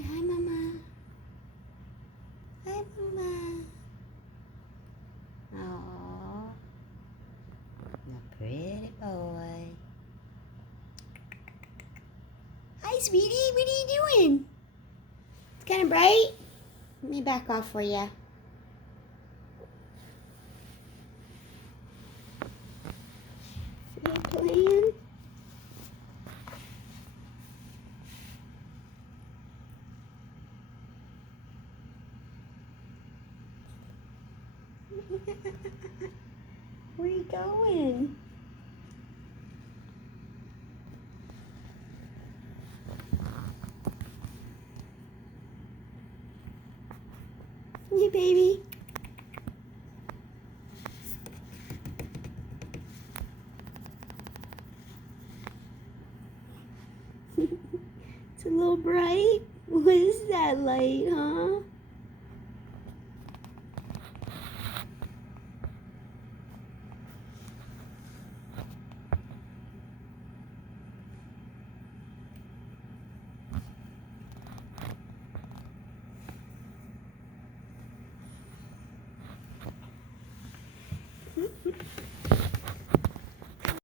Say hi, Mama. Hi, Mama. Aww. A pretty boy. Hi, sweetie. What are you doing? It's kind of bright. Let me back off for you. You playing? Where are you going? Hey, baby. It's a little bright. What is that light, huh?